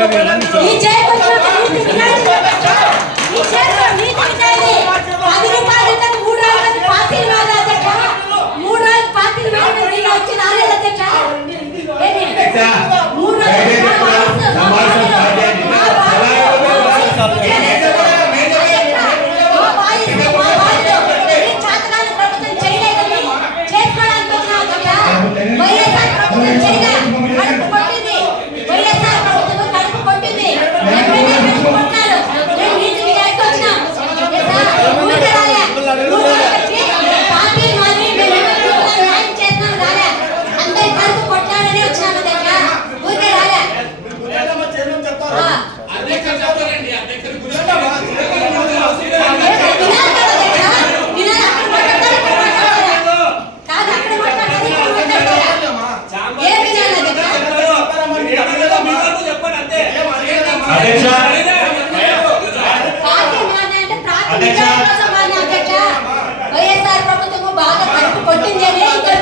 ఈ వైఎస్ఆర్ ప్రభుత్వం బాగా కడుపు కొట్టింది అని ఇక్కడ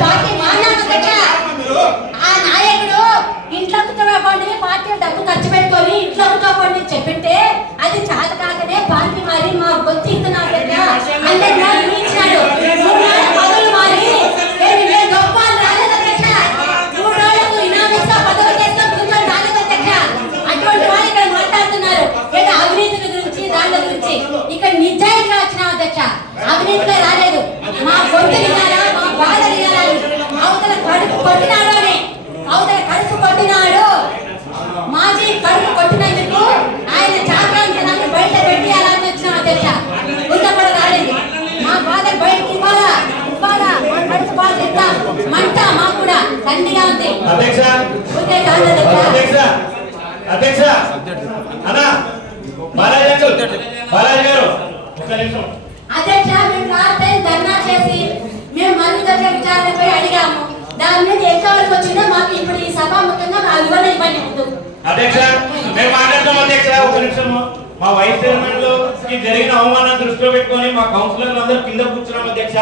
గురించి ఇక్కడ నిజాయితీగా వచ్చిన అధ్యక్ష అవినీతిగా రాలేదు. మా గొంతు మా బాధ అవతల కడుపు కొట్టినాడు అని అవతల కడుపు కొట్టినాడు. మాజీ కడుపు కొట్టినందుకు ఆయన చాకాంతనాన్ని బయట పెట్టి అలా వచ్చిన అధ్యక్ష కూడా రాలేదు. మా బాధ బయటికి ఇవ్వాలా? ఇవ్వాలా? మా కడుపు బాధ ఇద్దాం మంట మాకు కూడా తండ్రిగా ఉంది. అధ్యక్ష. అధ్యక్ష. అధ్యక్ష. అన్నా. గారు. బాలాజీ గారు ఒక్క నిమిషం. అధ్యక్ష మేము లాస్ట్ టైం ధర్నా చేసి మేము మళ్ళీ దగ్గర విచారణపై అడిగాము. దాని మీద ఎంతవరకు వచ్చిందో మాకు ఇప్పుడు ఈ సభాముఖంగా మా వివరణ ఇవ్వండి ముందు. అధ్యక్ష మేము మాట్లాడతాం అధ్యక్ష ఒక నిమిషం. మా వైస్ చైర్మన్లో జరిగిన అవమానాన్ని దృష్టిలో పెట్టుకొని మా కౌన్సిలర్లు అందరూ కింద కూర్చున్నాం అధ్యక్ష.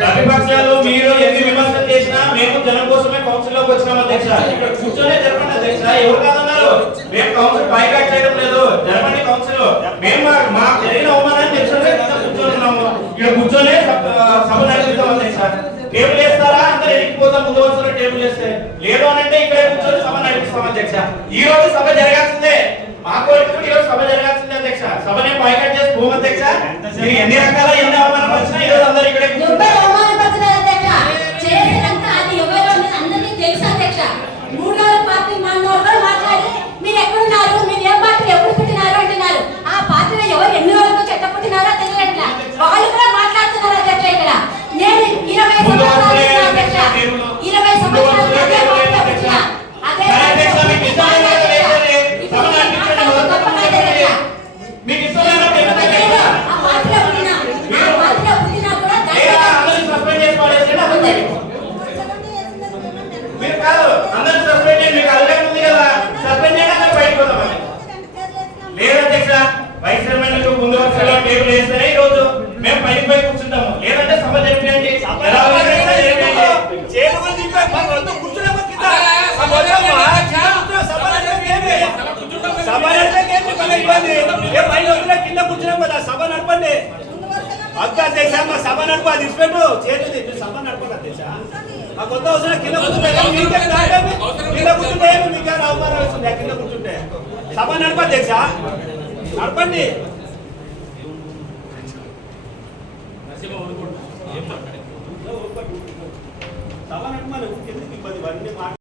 ప్రతిపక్షాలు మీరు ఎన్ని విమర్శలు చేసినా మేము జనం కోసమే కౌన్సిల్లోకి వచ్చినాం అధ్యక్ష. ఇక్కడ కూర్చొనే జరపండి అధ్యక్ష. ఎవరు కాదన్నారు? మేము చేయడం లేదు. జరపండి కౌన్సిల్. మేము మా- జరిగిన అవమానాన్ని తెలుసుకునే కింద కూర్చొని ఉన్నాము ఇక్కడ కూర్చొనే సభ సభ నడిపిస్తాం అధ్యక్ష టేబుల్ వేస్తారా? అందరు ఎక్కిపోతాం. ముందు వరుసలో టేబుల్ వేస్తే. లేదు అని అంటే ఇక్కడే కూర్చొని సభ నడిపిస్తాం అధ్యక్ష. ఈ రోజు సభ జరగాల్సిందే. మా కోరిక ఈ రోజు సభ జరగాల్సిందే అధ్యక్ష. సభని బైకాట్ చేసి పోము అధ్యక్ష. ఎన్ని రకాల ఎన్ని అవమానం వచ్చినా ఈ రోజు అందరు ఇక్కడే వైస్ చైర్మన్ ముందు వరుసలో టేబుల్ వేస్తేనే ఈ రోజు మేము పైకి పోయి కూర్చుంటాము. లేదంటే సభ జరిపించండి ఎలా జరిపినా జరిపించండి. సభ నడపండి. అక్క అధ్యక్ష మా సభ నడప అది ఇచ్చిపెట్టు. చేతుది సభ నడపండి అధ్యక్ష మా కొత్త అవసరం కింద కూర్చుంటే కానీ మీకేం దాటేమి? కింద కూర్చుంటే ఏమి? మీకు ఏమైనా అవమానం వస్తుంది. కింద కూర్చుంటే. సభ నడప అధ్యక్ష. నడపండి. సభ నడపమని కిందకి ఇబ్బంది? ఇవన్నీ